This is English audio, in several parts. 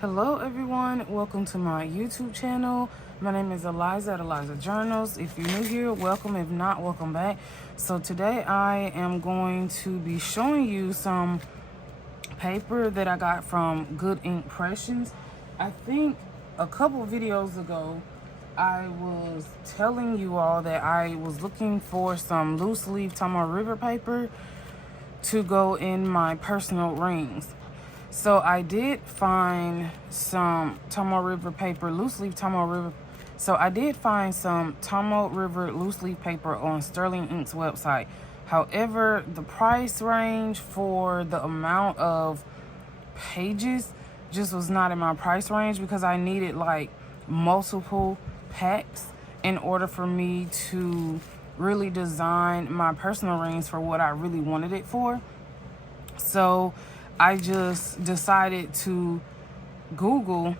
Hello everyone, welcome to my YouTube channel. My name is Eliza at Eliza Journals. If you're new here, welcome. If not, welcome back. So today I am going to be showing you some paper that I got from Good Ink Pressions. I think a couple videos ago I was telling you all that I was looking for some loose leaf Tomoe River paper to go in my personal rings. So I did find some Tomoe River paper, loose leaf Tomoe River. So I did find some Tomoe River loose leaf paper on Sterling Ink's website. However, the price range for the amount of pages just was not in my price range because I needed like multiple packs in order for me to really design my personal rings for what I really wanted it for. So I just decided to Google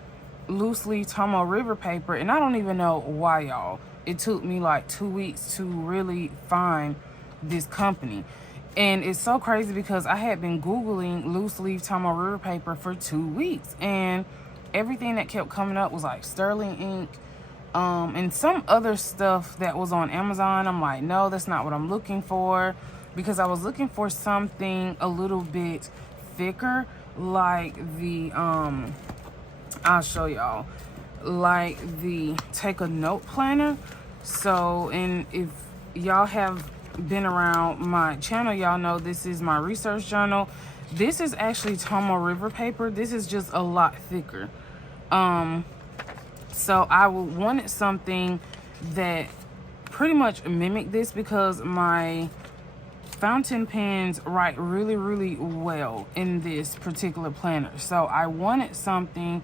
loose leaf Tomoe River paper, and I don't even know why, y'all. It took me like 2 weeks to really find this company. And it's so crazy because I had been Googling loose leaf Tomoe River paper for 2 weeks, and everything that kept coming up was like Sterling Ink, and some other stuff that was on Amazon. I'm like, no, that's not what I'm looking for, because I was looking for something a little bit thicker, like the I'll show y'all, like the take a note planner. So, and if y'all have been around my channel, y'all know this is my research journal. This is actually Tomoe River paper. This is just a lot thicker. So I wanted something that pretty much mimicked this because my fountain pens write really well in this particular planner. So I wanted something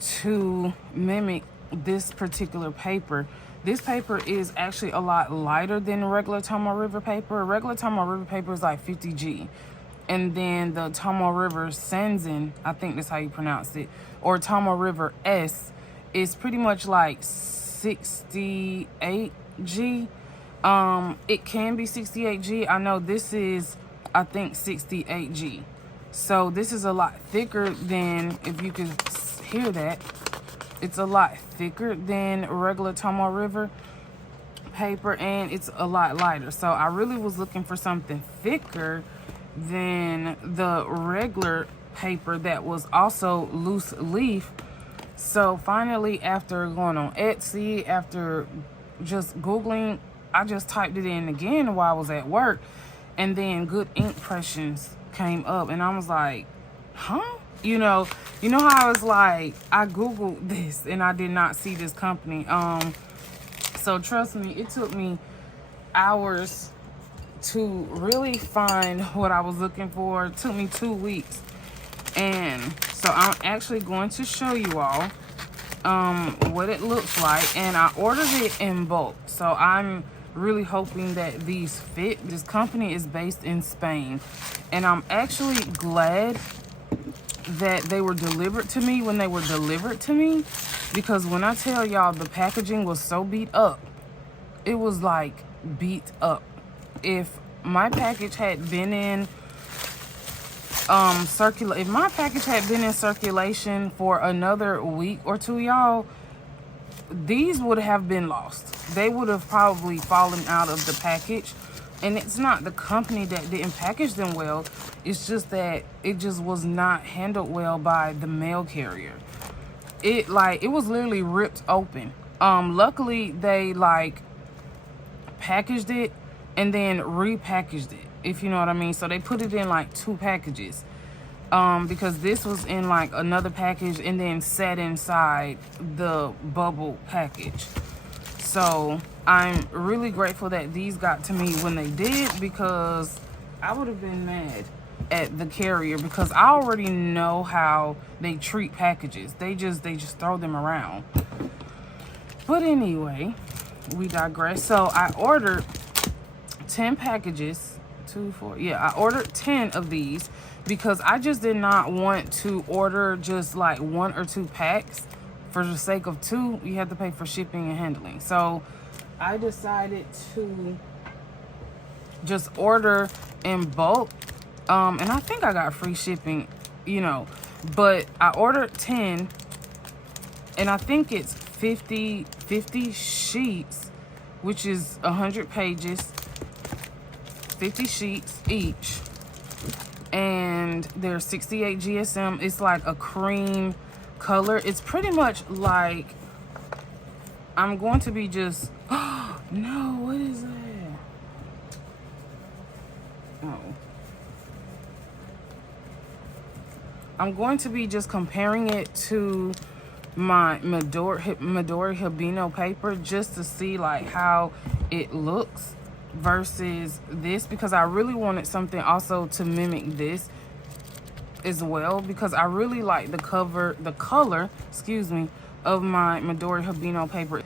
to mimic this particular paper. This paper is actually a lot lighter than regular Tomoe River paper. Regular Tomoe River paper is like 50G. And then the Tomoe River Senzen, I think that's how you pronounce it, or Tomoe River S, is pretty much like 68G. It can be 68G. I know this is, I think, 68G. So this is a lot thicker than, if you could hear that, it's a lot thicker than regular Tomoe River paper, and it's a lot lighter. So I really was looking for something thicker than the regular paper that was also loose leaf. So finally, after going on Etsy, after just Googling, I just typed it in again while I was at work, and then Good Ink Pressions came up, and I was like, huh? You know how I was like, I Googled this and I did not see this company. So trust me, it took me hours to really find what I was looking for. It took me 2 weeks. And so I'm actually going to show you all what it looks like, and I ordered it in bulk. So I'm really hoping that these fit. This company is based in Spain, and I'm actually glad that they were delivered to me when they were delivered to me, because when I tell y'all, the packaging was so beat up. It was like beat up. If my package had been in if my package had been in circulation for another week or two, y'all, these would have been lost. They would have probably fallen out of the package. And it's not the company that didn't package them well. It's just that it just was not handled well by the mail carrier. It was literally ripped open. Luckily they like packaged it and then repackaged it, if you know what I mean. So they put it in like 2 packages, because this was in like another package and then sat inside the bubble package. So I'm really grateful that these got to me when they did, because I would have been mad at the carrier, because I already know how they treat packages. They just throw them around. But anyway, we digress. So I ordered 10 packages. I ordered 10 of these because I just did not want to order just like 1 or 2 packs. For the sake of 2, you have to pay for shipping and handling. So I decided to just order in bulk, and I think I got free shipping, but I ordered 10, and I think it's 50 sheets, which is 100 pages, 50 sheets each, and they're 68 GSM. It's like a cream color. It's pretty much like, I'm going to be just, no, what is that? Oh. I'm going to be just comparing it to my Midori Habino paper, just to see like how it looks versus this, because I really wanted something also to mimic this as well, because I really like the color, excuse me, of my Midori Habino paper.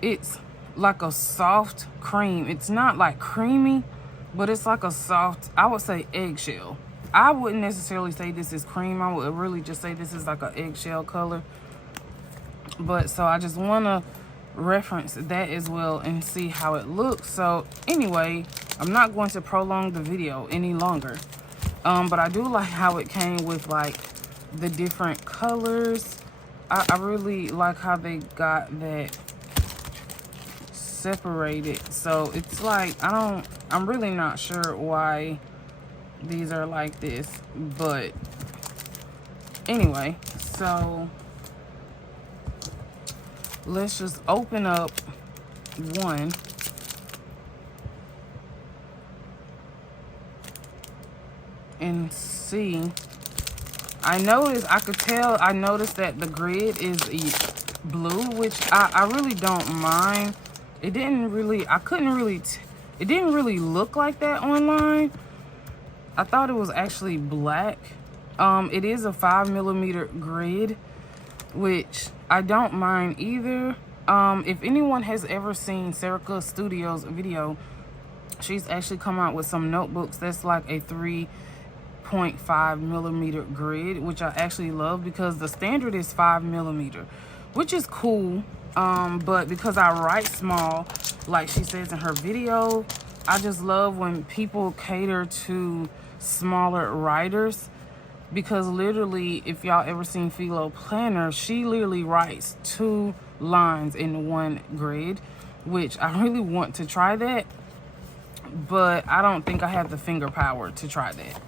It's like a soft cream. It's not like creamy, but it's like a soft, I would say eggshell. I wouldn't necessarily say this is cream. I would really just say this is like an eggshell color. But so I just want to reference that as well and see how it looks. So anyway, I'm not going to prolong the video any longer. But I do like how it came with like the different colors. I really like how they got that separated. So it's like, I'm really not sure why these are like this, but anyway, so let's just open up one. And see. I noticed that the grid is blue, which I really don't mind. It didn't really look like that online. I thought it was actually black. It is a 5mm grid, which I don't mind either. If anyone has ever seen Serica Studios video, she's actually come out with some notebooks that's like a 3.5mm grid, which I actually love, because the standard is 5mm, which is cool. But because I write small, like she says in her video, I just love when people cater to smaller writers, because literally, if y'all ever seen Philo Planner, she literally writes 2 lines in one grid, which I really want to try that, but I don't think I have the finger power to try that.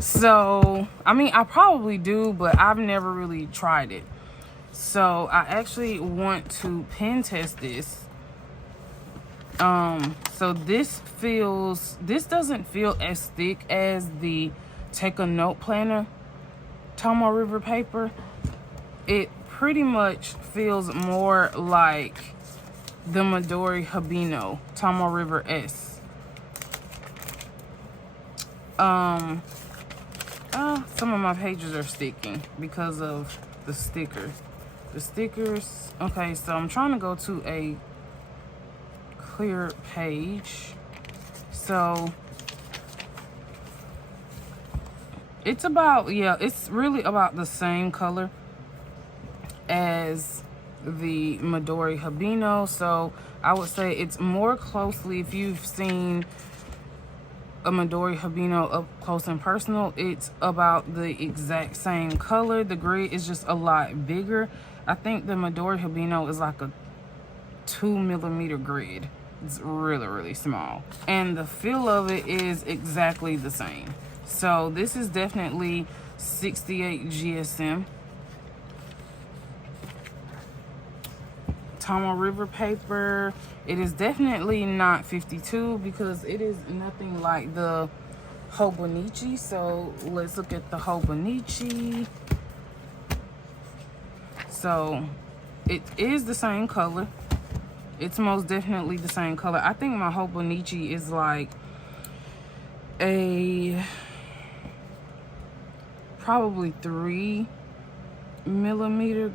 So, I mean, I probably do, but I've never really tried it. So I actually want to pen test this. So this doesn't feel as thick as the Take a Note Planner Tomoe River paper. It pretty much feels more like the Midori Habino Tomoe River S. Some of my pages are sticking because of the stickers. The stickers. Okay, so I'm trying to go to a clear page. So it's about, yeah, it's really about the same color as the Midori Habino. So I would say it's more closely, if you've seen a Midori Habino up close and personal, it's about the exact same color. The grid is just a lot bigger. I think the Midori Habino is like a 2mm grid. It's really, really small. And the feel of it is exactly the same. So this is definitely 68 GSM. Tomoe River paper. It is definitely not 52, because it is nothing like the Hobonichi. So let's look at the Hobonichi. So it is the same color. It's most definitely the same color. I think my Hobonichi is like a probably 3mm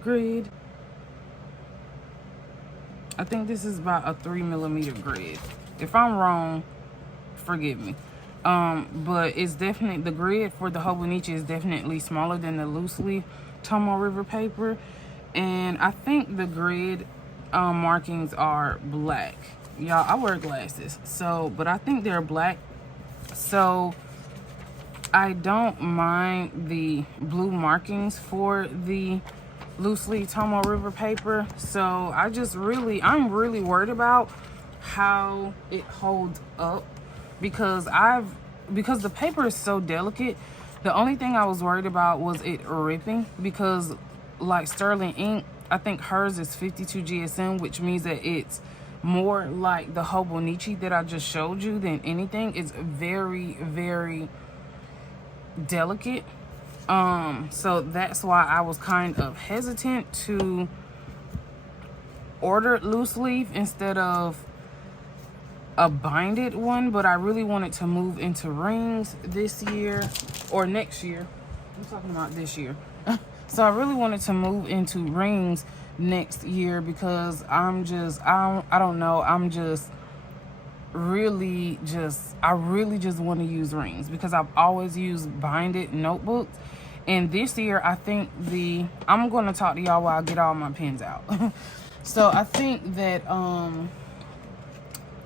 grid. I think this is about a 3mm grid. If I'm wrong, forgive me. But it's definitely, the grid for the Hobonichi is definitely smaller than the loose leaf Tomoe River paper. And I think the grid markings are black. Y'all, I wear glasses, so, but I think they're black. So I don't mind the blue markings for the loose leaf Tomo River paper. So I'm really worried about how it holds up because the paper is so delicate. The only thing I was worried about was it ripping, because like Sterling ink, I think hers is 52 GSM, which means that it's more like the Hobonichi that I just showed you than anything. It's very, very delicate. So that's why I was kind of hesitant to order loose leaf instead of a binded one, but I really wanted to move into rings this year or next year. I'm talking about this year. So I really wanted to move into rings next year because I don't know, I really just want to use rings because I've always used binded notebooks. And this year, I think I'm going to talk to y'all while I get all my pens out. So I think that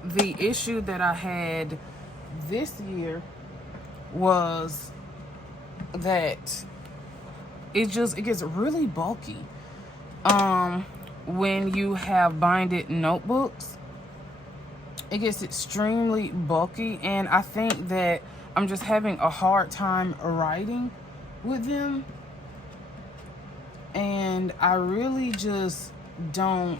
the issue that I had this year was that it gets really bulky. When you have binded notebooks, it gets extremely bulky, and I think that I'm just having a hard time writing with them, and I really just don't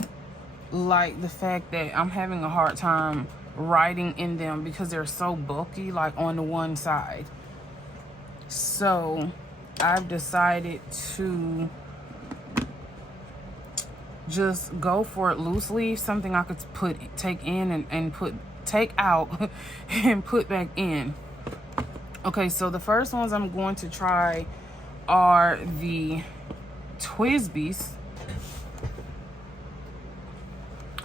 like the fact that I'm having a hard time writing in them because they're so bulky, like on the one side. So I've decided to just go for it loose leaf, something I could take in and take out and put back in. Okay, so the first ones I'm going to try are the Twisbies.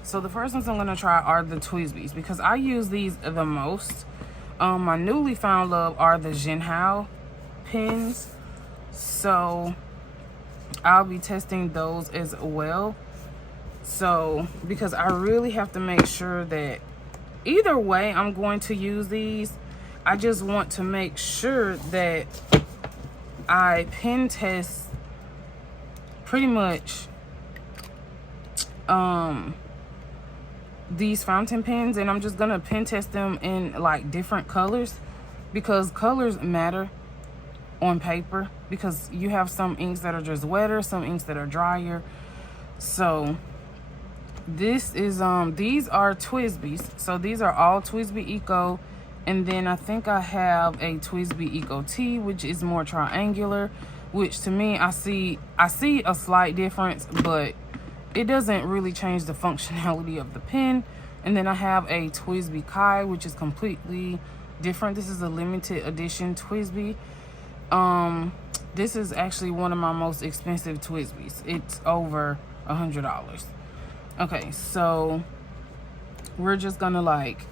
So the first ones I'm going to try are the Twisbies because I use these the most. My newly found love are the Jinhao pens. So I'll be testing those as well. So because I really have to make sure that either way I'm going to use these, I just want to make sure that I pen test pretty much these fountain pens, and I'm just gonna pen test them in like different colors because colors matter on paper, because you have some inks that are just wetter, some inks that are drier. So this is these are Twisbies. So these are all Twisby Eco, and then I think I have a Twisby Eco T, which is more triangular, which to me I see a slight difference, but it doesn't really change the functionality of the pen. And then I have a Twisby Kai, which is completely different. This is a limited edition Twisby. This is actually one of my most expensive Twisbies. It's over $100. Okay, so we're just gonna like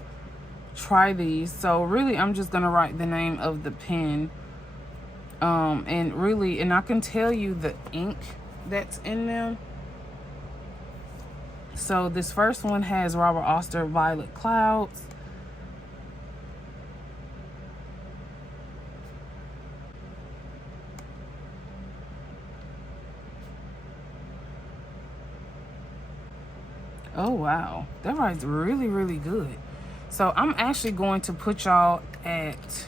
try these. So really I'm just gonna write the name of the pen, and I can tell you the ink that's in them. So this first one has Robert Oster Violet Clouds. Oh wow, that writes really, really good. So I'm actually going to put y'all at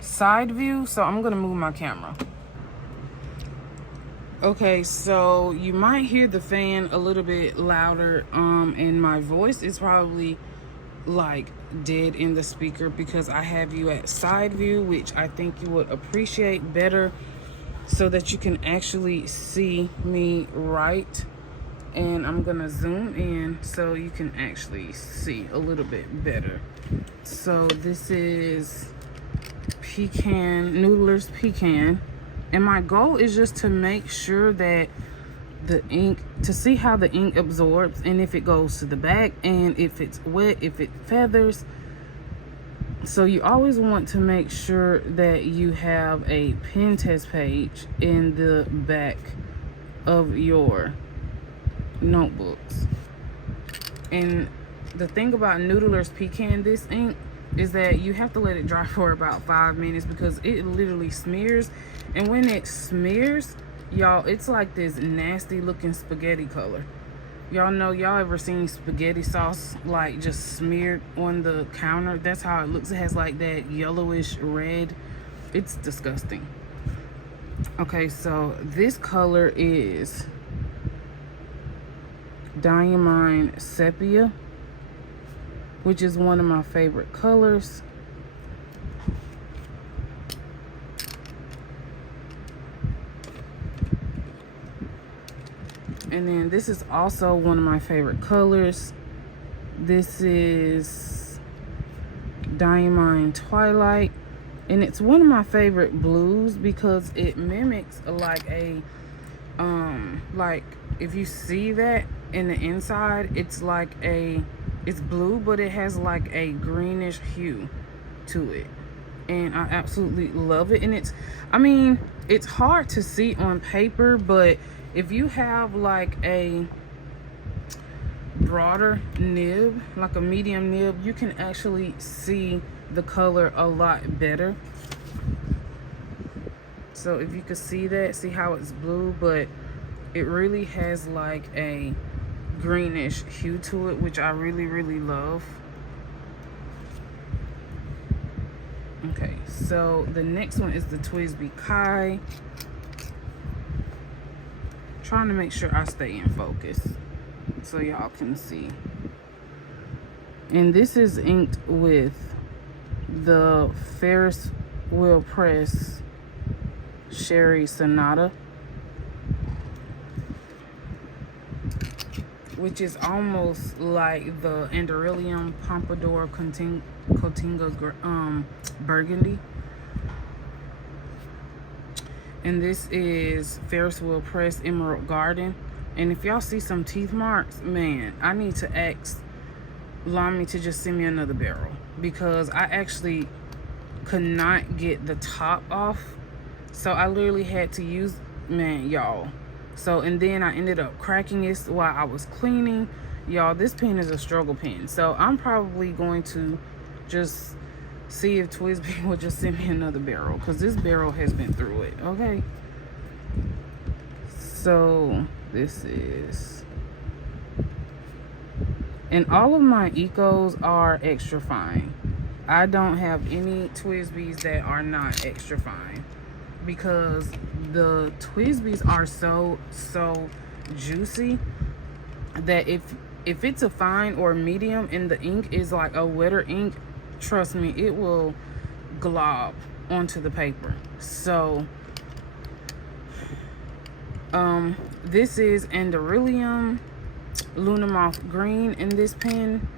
side view. So I'm gonna move my camera. Okay, so you might hear the fan a little bit louder, and my voice is probably like dead in the speaker because I have you at side view, which I think you would appreciate better so that you can actually see me write. And I'm gonna zoom in so you can actually see a little bit better. So this is Noodler's Pecan. And my goal is just to make sure that the ink, to see how the ink absorbs and if it goes to the back and if it's wet, if it feathers. So you always want to make sure that you have a pen test page in the back of your notebooks. And the thing about Noodler's Pecan, this ink, is that you have to let it dry for about 5 minutes because it literally smears. And when it smears, y'all, it's like this nasty looking spaghetti color. Y'all know, y'all ever seen spaghetti sauce like just smeared on the counter? That's how it looks. It has like that yellowish red. It's disgusting. Okay, so this color is Diamond Sepia, which is one of my favorite colors. And then this is also one of my favorite colors. This is Diamond Twilight. And it's one of my favorite blues because it mimics like a, like if you see that in the inside, it's like it's blue, but it has like a greenish hue to it. And I absolutely love it. And it's, I mean, it's hard to see on paper, but if you have like a broader nib, like a medium nib, you can actually see the color a lot better. So if you could see that, see how it's blue, but it really has like a greenish hue to it, which I really, really love. Okay, so the next one is the Twisby Kai. Trying to make sure I stay in focus so y'all can see. And this is inked with the Ferris Wheel Press Sherry Sonata, which is almost like the Andorilium Pompadour Cotinga Burgundy. And this is Ferris Wheel Press Emerald Garden. And if y'all see some teeth marks, man, I need to ask Lamy to just send me another barrel, because I actually could not get the top off. So I literally had to use, man, y'all. So, and then I ended up cracking this while I was cleaning. Y'all, this pen is a struggle pen. So I'm probably going to just see if Twisby will just send me another barrel, because this barrel has been through it. Okay, so this is, and all of my ecos are extra fine. I don't have any Twisbys that are not extra fine, because the Twisbys are so juicy that if it's a fine or medium and the ink is like a wetter ink, trust me, it will glob onto the paper. So this is Andorilium Lunamoth Green in this pen.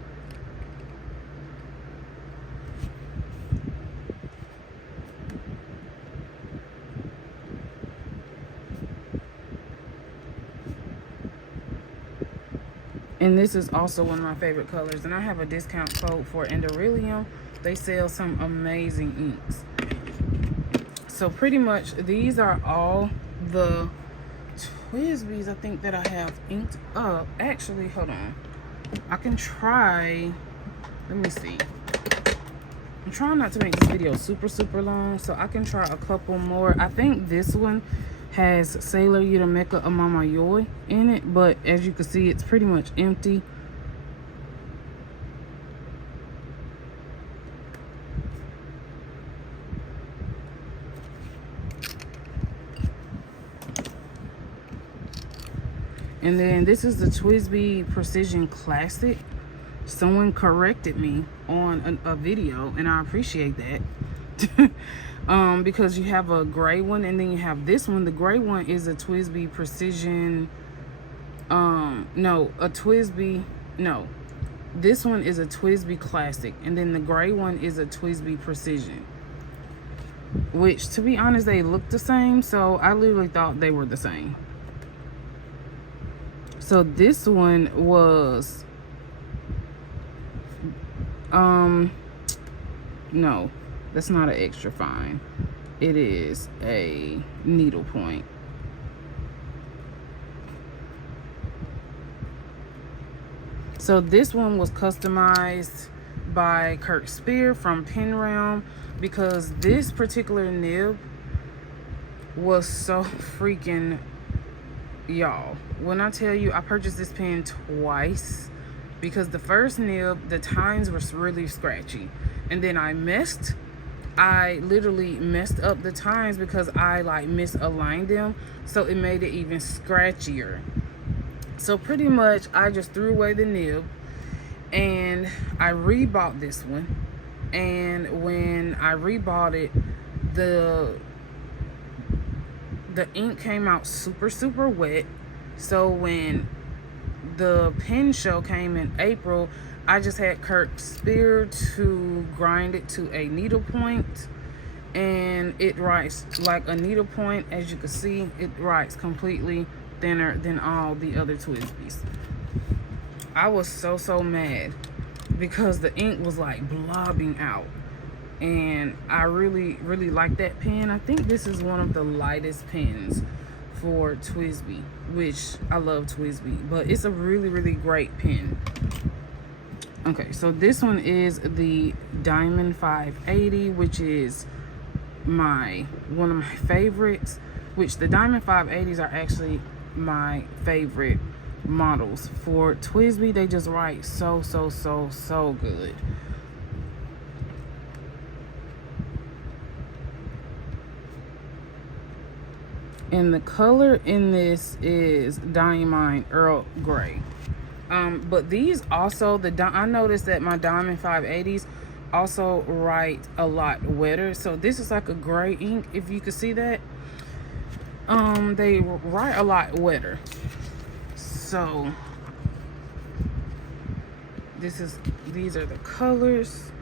And this is also one of my favorite colors. And I have a discount code for Andorilium. They sell some amazing inks. So pretty much these are all the Twisbys I think that I have inked up. Actually, hold on. I can try, let me see. I'm trying not to make this video super long, so I can try a couple more. I think this one has Sailor Yutameka Amama Yoi in it, but as you can see, it's pretty much empty. And then this is the Twisby Precision Classic. Someone corrected me on a video, and I appreciate that. Because you have a gray one and then you have this one. The gray one is a Twisby Precision, this one is a Twisby Classic, and then the gray one is a Twisby Precision, which, to be honest, they look the same, so I literally thought they were the same. So this one was no, that's not an extra fine. It is a needle point. So this one was customized by Kurt Spear from Pen Realm, because this particular nib was so freaking, y'all, when I tell you I purchased this pen twice, because the first nib, the tines were really scratchy, and then I literally messed up the tines because I like misaligned them, so it made it even scratchier. So pretty much I just threw away the nib and I rebought this one. And when I rebought it, the ink came out super wet. So when the pen show came in April, I just had Kurt Spear to grind it to a needle point, and it writes like a needle point. As you can see, it writes completely thinner than all the other TWSBIs. I was so mad because the ink was like blobbing out, and I really like that pen. I think this is one of the lightest pens for TWSBI, which I love TWSBI, but it's a really great pen. Okay, so this one is the Diamond 580, which is one of my favorites, which the Diamond 580s are actually my favorite models for TWSBI. They just write so good. And the color in this is Diamond Earl Grey. But these also, I noticed that my Diamond 580s also write a lot wetter. So this is like a gray ink, if you could see that. They write a lot wetter. So these are the colors.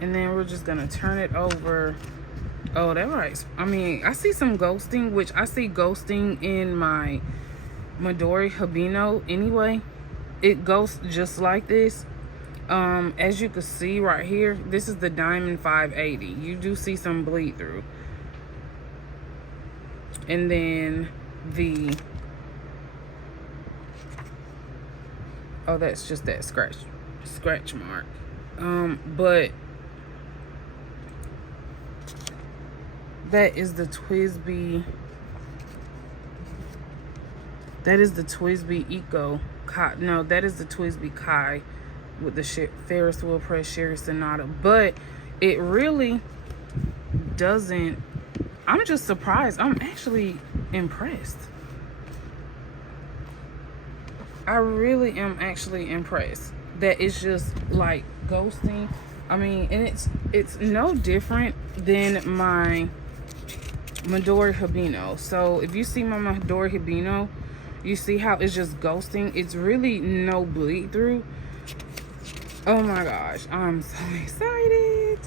And then we're just gonna turn it over. Oh, that writes, I mean, I see some ghosting, which I see ghosting in my Midori Habino anyway. It ghosts just like this. As you can see right here, this is the Diamond 580. You do see some bleed through. And then oh, that's just that scratch mark. But that is the TWSBI. That is the TWSBI Eco. No, that is the TWSBI Kai with the Ferris Wheel Press Sherry Sonata. But it really doesn't. I'm just surprised. I'm actually impressed. I really am actually impressed that it's just like ghosting. I mean, and it's no different than my Midori Habino. So if you see my Midori Habino, you see how it's just ghosting. It's really no bleed through. Oh my gosh, I'm so excited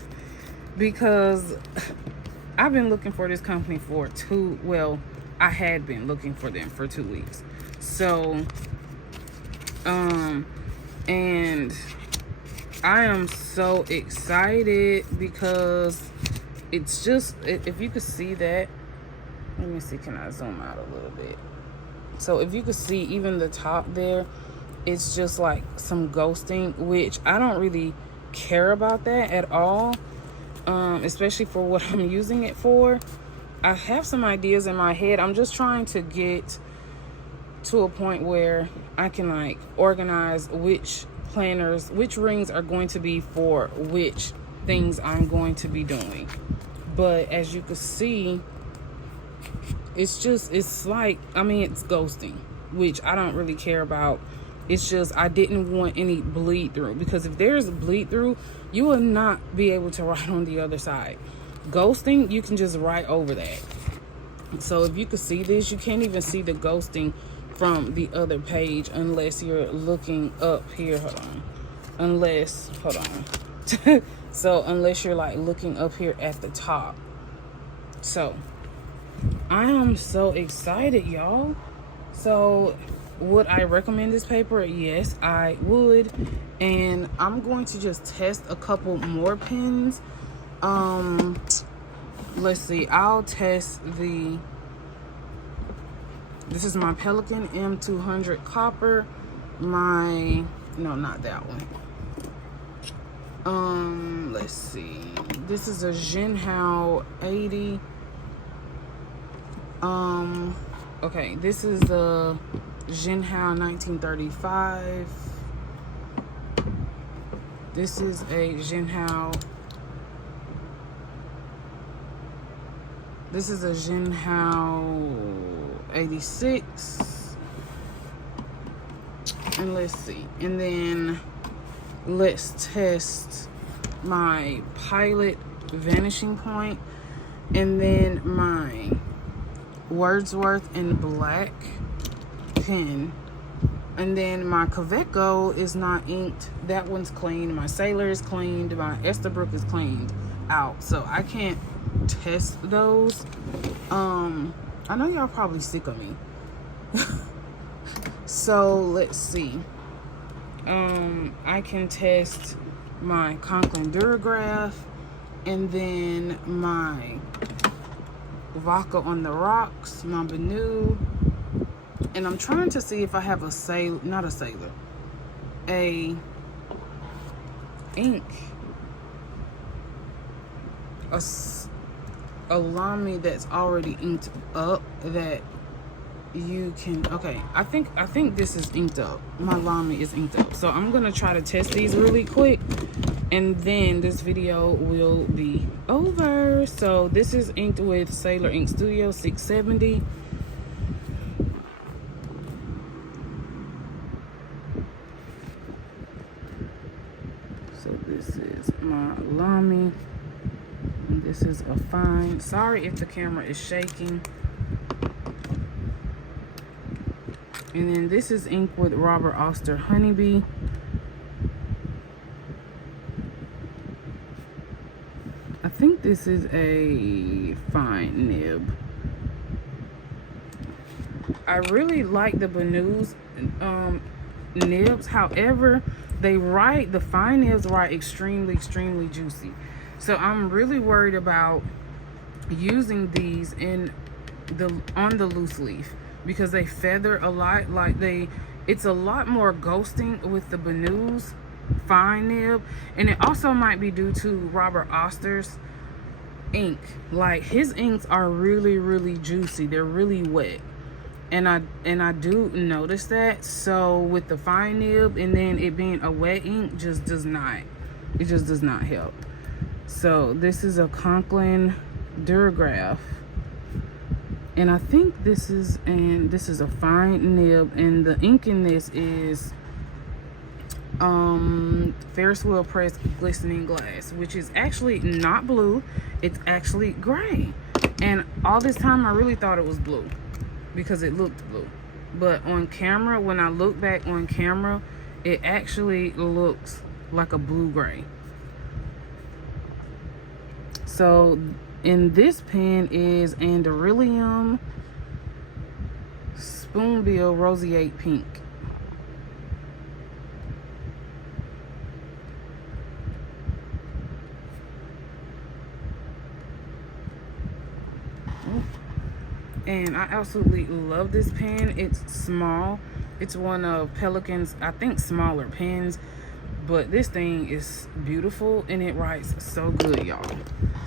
because I've been looking for this company for I had been looking for them for 2 weeks. So and I am so excited because it's just, if you could see that, let me see, can I zoom out a little bit? So if you could see even the top there, it's just like some ghosting, which I don't really care about that at all, especially for what I'm using it for. I have some ideas in my head. I'm just trying to get to a point where I can like organize which rings are going to be for which things I'm going to be doing. But as you can see, it's like, I mean, it's ghosting, which I don't really care about. It's just, I didn't want any bleed through, because if there's a bleed through, you will not be able to write on the other side. Ghosting, you can just write over that. So if you could see this, you can't even see the ghosting from the other page unless you're looking up here. Hold on. So unless you're like looking up here at the top. So I am so excited, y'all. So would I recommend this paper? Yes, I would. And I'm going to just test a couple more pens. Let's see, I'll test this is my Pelican M200 copper. No, not that one. Let's see. This is a Jinhao 80. Okay, this is the Jinhao 1935. This is a Jinhao. This is a Jinhao 86. And let's see. And then let's test my Pilot Vanishing Point, and then my Wordsworth in black pen, and then my Kaweco is not inked. That one's clean. My Sailor is cleaned. My Esterbrook is cleaned out, so I can't test those. I know y'all probably sick of me. So let's see. I can test my Conklin Durograph, and then my Vodka on the Rocks, my Banu, and I'm trying to see if I have a ink, a Lamy that's already inked up that you can. Okay, I think this is inked up. My Lamy is inked up, so I'm gonna try to test these really quick, and then this video will be over. So this is inked with Sailor Ink Studio 670. So this is my Lamy, and this is a fine. Sorry if the camera is shaking. And then this is ink with Robert Oster Honeybee. I think this is a fine nib. I really like the Banu's nibs. However, the fine nibs write extremely juicy. So I'm really worried about using these on the loose leaf, because they feather a lot. It's a lot more ghosting with the Banu's fine nib, and it also might be due to Robert Oster's ink. Like, his inks are really juicy. They're really wet, and I do notice that. So with the fine nib and then it being a wet ink, just does not help. So this is a Conklin Durograph, and I think this is a fine nib, and the ink in this is Ferris Wheel Press Glistening Glass, which is actually not blue. It's actually gray. And all this time I really thought it was blue because it looked blue. But on camera, when I look back on camera, it actually looks like a blue-gray. So in this pen is Andoryllium Spoonbill Roseate Pink. And I absolutely love this pen. It's small. It's one of Pelican's, I think, smaller pens. But this thing is beautiful and it writes so good, y'all.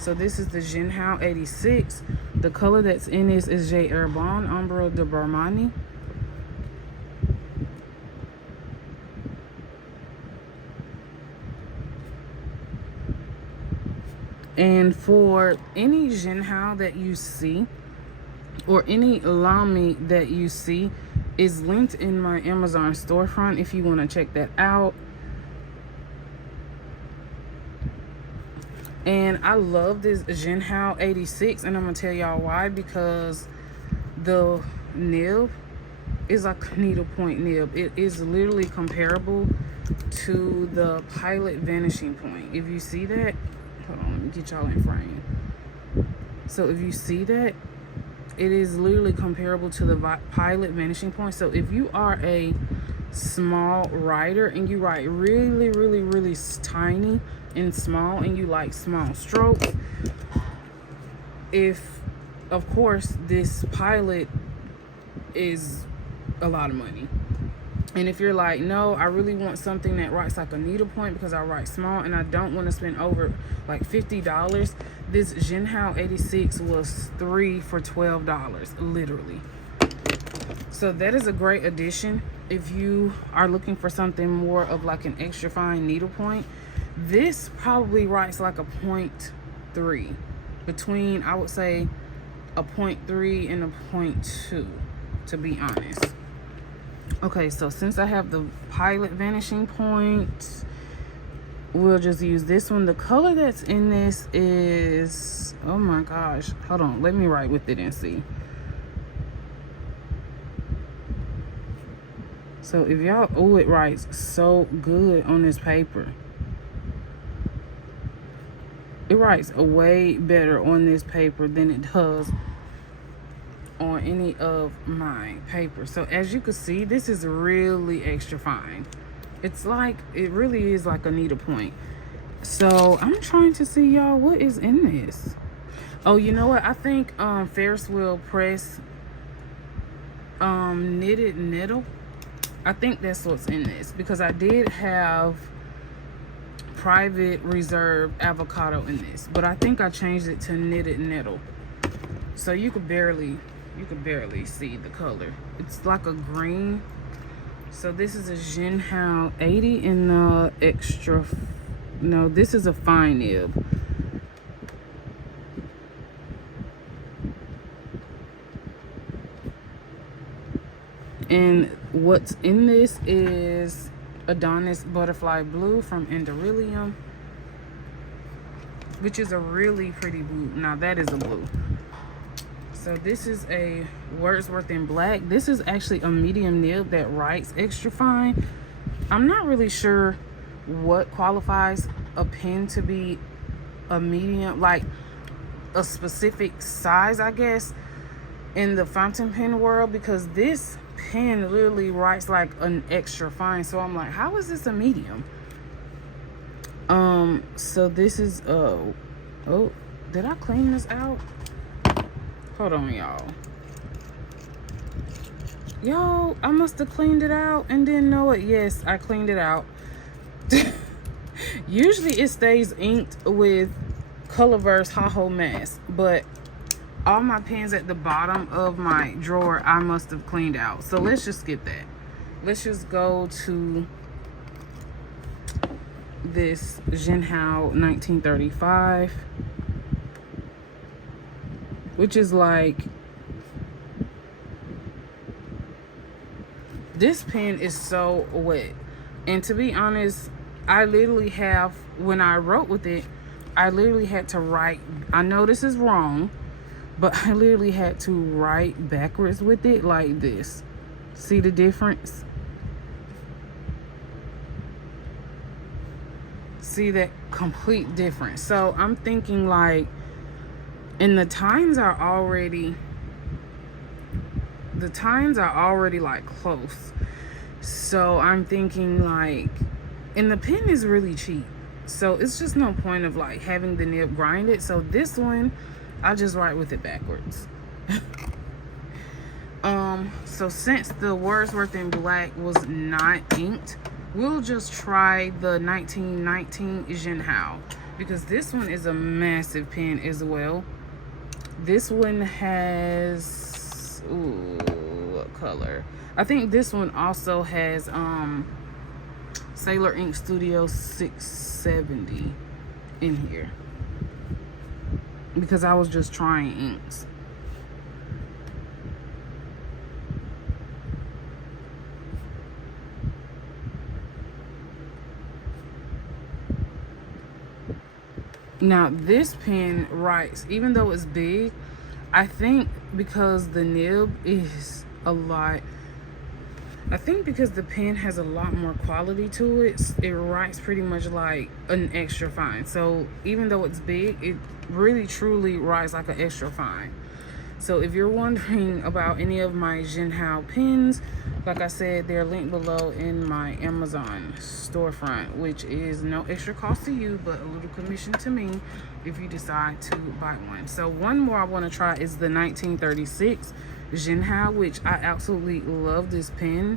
So this is the Jinhao 86. The color that's in this is J. Herbon Umbra de Barmani. And for any Jinhao that you see, or any Lamy that you see, is linked in my Amazon storefront if you want to check that out. And I love this Jinhao 86, and I'm gonna tell y'all why. Because the nib is like a needlepoint nib. It is literally comparable to the Pilot Vanishing Point. If you see that, hold on, let me get y'all in frame. So if you see that, it is literally comparable to the Pilot Vanishing Point. So if you are a small writer and you write really tiny and small, and you like small strokes, of course this Pilot is a lot of money. And if you're like, no, I really want something that writes like a needlepoint because I write small and I don't want to spend over like $50, this Jinhao 86 was 3 for $12, literally. So that is a great addition if you are looking for something more of like an extra fine needlepoint. This probably writes like a 0.3, between, I would say, a 0.3 and a 0.2, to be honest. Okay, so since I have the Pilot Vanishing Point, we'll just use this one. The color that's in this is, oh my gosh, hold on, let me write with it and see. So if y'all, oh, it writes so good on this paper. It writes way better on this paper than it does on any of my paper. So as you can see, this is really extra fine. It's like, it really is like a needlepoint. So I'm trying to see, y'all, what is in this. Oh, you know what? I think Ferris Wheel Press knitted nettle. I think that's what's in this, because I did have Private Reserve avocado in this, but I think I changed it to knitted nettle. So you could barely see the color. It's like a green. So this is a Jinhao 80 in the extra, no, this is a fine nib. And what's in this is Adonis Butterfly Blue from Enderilium, which is a really pretty blue. Now that is a blue. So this is a Wordsworth in Black. This is actually a medium nib that writes extra fine. I'm not really sure what qualifies a pen to be a medium, like a specific size, I guess, in the fountain pen world, because this pen literally writes like an extra fine. So I'm like, how is this a medium? So this is oh, did I clean this out? Hold on, y'all. Yo, I must have cleaned it out and didn't know it. Yes, I cleaned it out. Usually it stays inked with Colorverse Haho Mask, but all my pens at the bottom of my drawer I must have cleaned out. So let's just skip that. Let's just go to this Jinhao 1935, which is like, this pen is so wet. And to be honest, I literally have, when I wrote with it, I literally had to write, I know this is wrong, but I literally had to write backwards with it like this. See the difference? See that complete difference? So I'm thinking like, and the times are already like close. So I'm thinking like, and the pen is really cheap. So it's just no point of like having the nib grinded. So this one, I just write with it backwards. So since the Wordsworth in Black was not inked, we'll just try the 1919 Jinhao, because this one is a massive pen as well. This one has, ooh, what color? I think this one also has Sailor Ink Studio 670 in here, because I was just trying inks. Now this pen writes, even though it's big, I think because the nib is a lot, I think because the pen has a lot more quality to it, it writes pretty much like an extra fine. So even though it's big, it really truly writes like an extra fine. So if you're wondering about any of my Jinhao pens, like I said, they're linked below in my Amazon storefront, which is no extra cost to you, but a little commission to me if you decide to buy one. So one more I want to try is the 1936 Jinhao, which I absolutely love this pen.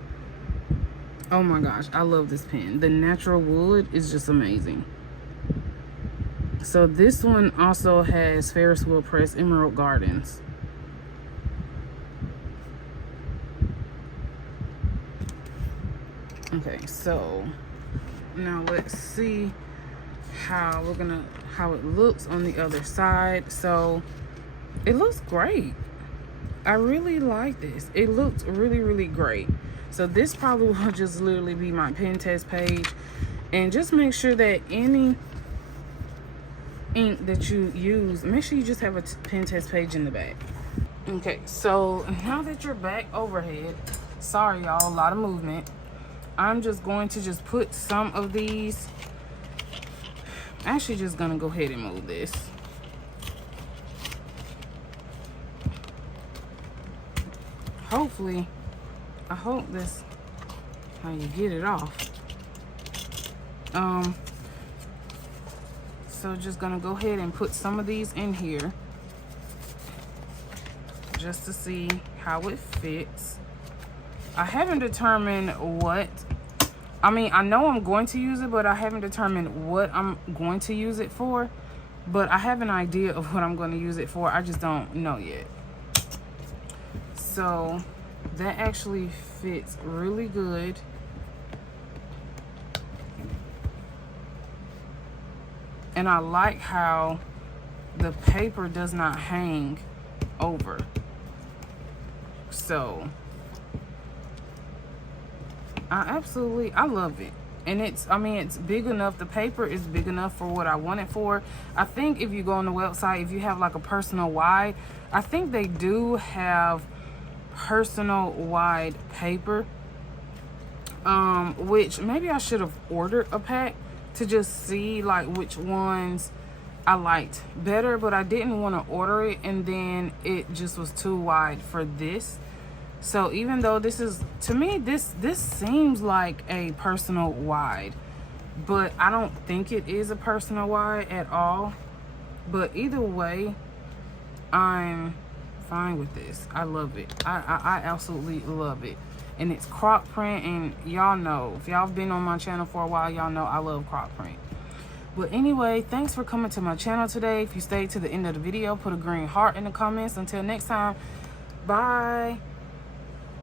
Oh my gosh, I love this pen. The natural wood is just amazing. So this one also has Ferris Wheel Press Emerald Gardens. Okay, so now let's see how it looks on the other side. So it looks great. I really like this. It looks really, really great. So this probably will just literally be my pen test page. And just make sure that any ink that you use, make sure you just have a pen test page in the back. Okay, so now that you're back overhead, sorry y'all, a lot of movement. I'm just going to just put some of these. Actually just gonna go ahead and move this. Hopefully, I hope this how you get it off. So just gonna go ahead and put some of these in here just to see how it fits. I haven't determined what, I mean, I know I'm going to use it, but I haven't determined what I'm going to use it for. But I have an idea of what I'm going to use it for. I just don't know yet. So that actually fits really good. And I like how the paper does not hang over. So I love it. And it's, I mean, it's big enough. The paper is big enough for what I want it for. I think if you go on the website, if you have like a personal wide, I think they do have personal wide paper. Which maybe I should have ordered a pack to just see like which ones I liked better, but I didn't want to order it and then it just was too wide for this. So even though this is, to me, this seems like a personal wide, but I don't think it is a personal wide at all. But either way, I'm fine with this. I love it. I absolutely love it. And it's crop print, and y'all know, if y'all been on my channel for a while, y'all know I love crop print. But anyway, thanks for coming to my channel today. If you stayed to the end of the video, put a green heart in the comments. Until next time, bye.